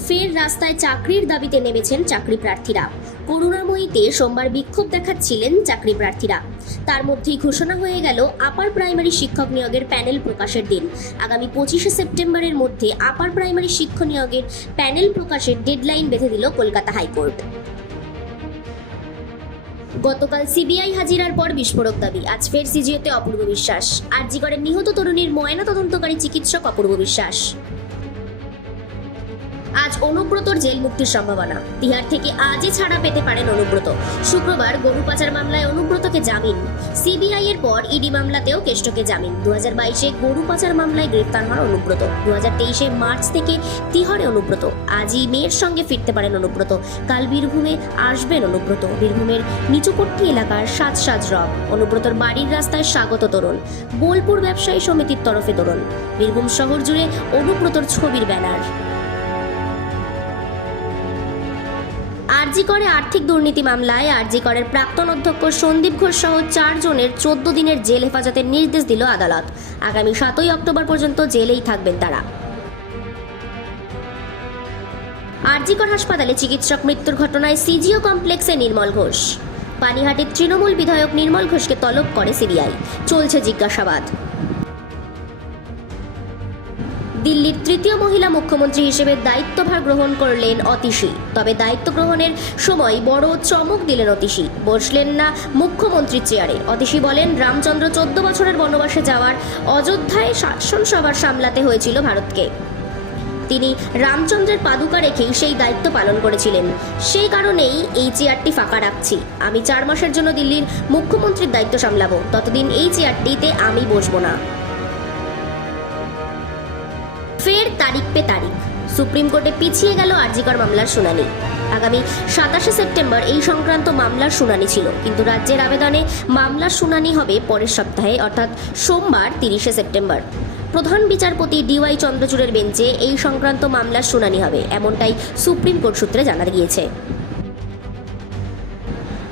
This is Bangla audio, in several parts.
ফের রাস্তায় চাকরির দাবিতে নেমেছেন চাকরি প্রার্থীরা। করুণাময়ীতে সোমবার বিক্ষোভ দেখাচ্ছিলেন চাকরি প্রার্থীরা। তার মধ্যেই ঘোষণা হয়ে গেল, আপার প্রাইমারি শিক্ষক নিয়োগের প্যানেল প্রকাশের দিন। আগামী পঁচিশে সেপ্টেম্বরের মধ্যে আপার প্রাইমারি শিক্ষক নিয়োগের প্যানেল প্রকাশের ডেডলাইন বেঁধে দিল কলকাতা হাইকোর্ট। গতকাল সিবিআই হাজিরার পর বিস্ফোরক দাবি। আজ ফের সিজিওতে অপূর্ব বিশ্বাস। আরজিগড়ের নিহত তরুণীর ময়না তদন্তকারী চিকিৎসক অপূর্ব বিশ্বাস। আজ অনুব্রতর জেল মুক্তির সম্ভাবনা। তিহার থেকে আজই ছাড়া পেতে পারেন অনুব্রত। শুক্রবার গরু পাচার মামলায় অনুব্রতকে জামিন। সিবিআই এর পর ইডি মামলাতেও কেষ্টকে জামিন। দু হাজার বাইশে গরু পাচার মামলায় গ্রেফতার হন অনুব্রত। দু হাজার তেইশে মার্চ থেকে তিহরে অনুব্রত। আজই মেয়ের সঙ্গে ফিরতে পারেন অনুব্রত। কাল বীরভূমে আসবেন অনুব্রত। বীরভূমের নিচুপট্টি এলাকার সাজ সাজ রব অনুব্রতর বাড়ির রাস্তায় স্বাগত তোরণ। বোলপুর ব্যবসায়ী সমিতির তরফে তরুণ। বীরভূম শহর জুড়ে অনুব্রতর ছবির ব্যানার। আরজি করে আর্থিক দুর্নীতি মামলায় আরজি করের প্রাক্তন অধ্যক্ষ সন্দীপ ঘোষ সহ চারজনের চোদ্দ দিনের জেল হেফাজতের নির্দেশ দিল আদালত। আগামী সাতই অক্টোবর পর্যন্ত জেলেই থাকবেন তারা। আরজিকর হাসপাতালে চিকিৎসক মৃত্যুর ঘটনায় সিজিও কমপ্লেক্সে নির্মল ঘোষ। পানিহাটির তৃণমূল বিধায়ক নির্মল ঘোষকে তলব করে সিবিআই। চলছে জিজ্ঞাসাবাদ। দিল্লির তৃতীয় মহিলা মুখ্যমন্ত্রী হিসেবে দায়িত্বভার গ্রহণ করলেন অতিশী। তবে দায়িত্ব গ্রহণের সময় বড় চমক দিলেন অতিশী। বসলেন না মুখ্যমন্ত্রীর চেয়ারে। অতিশী বলেন, রামচন্দ্র চোদ্দ বছরের বনবাসে যাওয়ার অযোধ্যায় শাসন সভার সামলাতে হয়েছিল ভারতকে। তিনি রামচন্দ্রের পাদুকা রেখেই সেই দায়িত্ব পালন করেছিলেন। সেই কারণেই এই চেয়ারটি ফাঁকা রাখছি। আমি চার মাসের জন্য দিল্লির মুখ্যমন্ত্রীর দায়িত্ব সামলাবো। ততদিন এই চেয়ারটিতে আমি বসবো না। ফের তারিখ পে তারিখ। সুপ্রিম কোর্টে পিছিয়ে গেল আরজিকর মামলার শুনানি। আগামী সাতাশে সেপ্টেম্বর এই সংক্রান্ত মামলার শুনানি ছিল, কিন্তু রাজ্যের আবেদনে মামলার শুনানি হবে পরের সপ্তাহে, অর্থাৎ সোমবার তিরিশে সেপ্টেম্বর। প্রধান বিচারপতি ডিওয়াই চন্দ্রচূড়ের বেঞ্চে এই সংক্রান্ত মামলার শুনানি হবে, এমনটাই সুপ্রিম কোর্ট সূত্রে জানা গিয়েছে।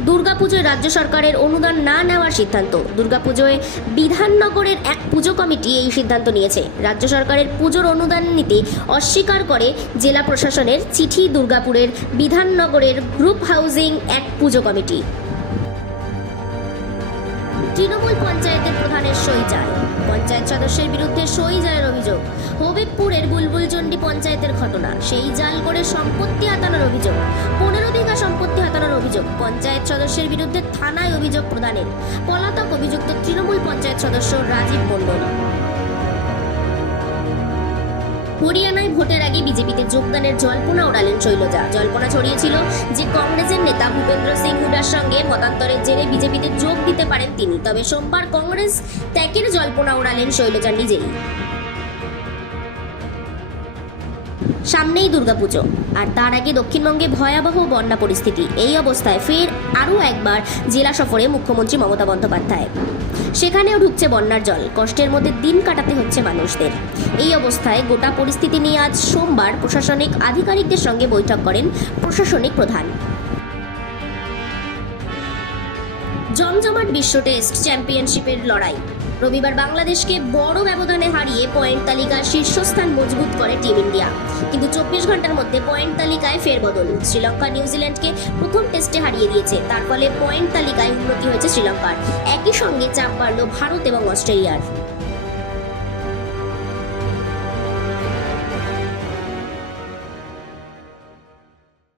দুর্গাপুজোয় রাজ্য সরকারের অনুদান না নেওয়ার সিদ্ধান্ত। দুর্গাপুজোয় বিধাননগরের এক পুজো কমিটি এই সিদ্ধান্ত নিয়েছে। রাজ্য সরকারের পুজোর অনুদান নিতে অস্বীকার করে জেলা প্রশাসনের চিঠি দুর্গাপুরের বিধাননগরের গ্রুপ হাউজিং এক পুজো কমিটি। তৃণমূল পঞ্চায়েতের প্রধানের সই যায় পঞ্চায়েত সদস্যের বিরুদ্ধে সই জালের অভিযোগ। হবিবপুরের বুলবুলচন্ডী পঞ্চায়েতের ঘটনা। সেই জাল করে সম্পত্তি হাতানোর অভিযোগ। পনেরো বিঘা সম্পত্তি হাতানোর অভিযোগ। পঞ্চায়েত সদস্যের বিরুদ্ধে থানায় অভিযোগ প্রদানের। পলাতক অভিযুক্ত তৃণমূল পঞ্চায়েত সদস্য রাজীব মণ্ডল। হরিয়ানায় ভোটের আগে বিজেপিতে যোগদানের জল্পনা ওড়ালেন শৈলজা। জল্পনা ছড়িয়েছিল যে কংগ্রেসের নেতা ভূপেন্দ্র সিং হুডার সঙ্গে মতান্তরের জেরে বিজেপিতে যোগ দিতে পারেন তিনি। তবে সোমবার কংগ্রেস ত্যাগের জল্পনা ওড়ালেন শৈলজা নিজেই। সামনেই দুর্গাপুজো। আর তার আগে দক্ষিণবঙ্গে ভয়াবহ বন্যা পরিস্থিতি। এই অবস্থায় ফের আরও একবার জেলা সফরে মুখ্যমন্ত্রী মমতা বন্দ্যোপাধ্যায়। সেখানেও ঢুকছে বন্যার জল। কষ্টের মধ্যে দিন কাটাতে হচ্ছে মানুষদের। এই অবস্থায় গোটা পরিস্থিতি নিয়ে আজ সোমবার প্রশাসনিক আধিকারিকদের সঙ্গে বৈঠক করেন প্রশাসনিক প্রধান। জমজমাট বিশ্ব টেস্ট চ্যাম্পিয়নশিপের লড়াই। রবিবার বাংলাদেশকে বড় ব্যবধানে হারিয়ে পয়েন্ট তালিকার শীর্ষস্থান মজবুত করে টিম ইন্ডিয়া। কিন্তু চব্বিশ ঘণ্টার মধ্যে পয়েন্ট তালিকায় ফেরবদল। শ্রীলঙ্কা, নিউজিল্যান্ডকে প্রথম টেস্টে হারিয়ে দিয়েছে। তার ফলে পয়েন্ট তালিকায় উন্নতি হয়েছে শ্রীলঙ্কার। একই সঙ্গে চাপ বাড়ল ভারত এবং অস্ট্রেলিয়ার।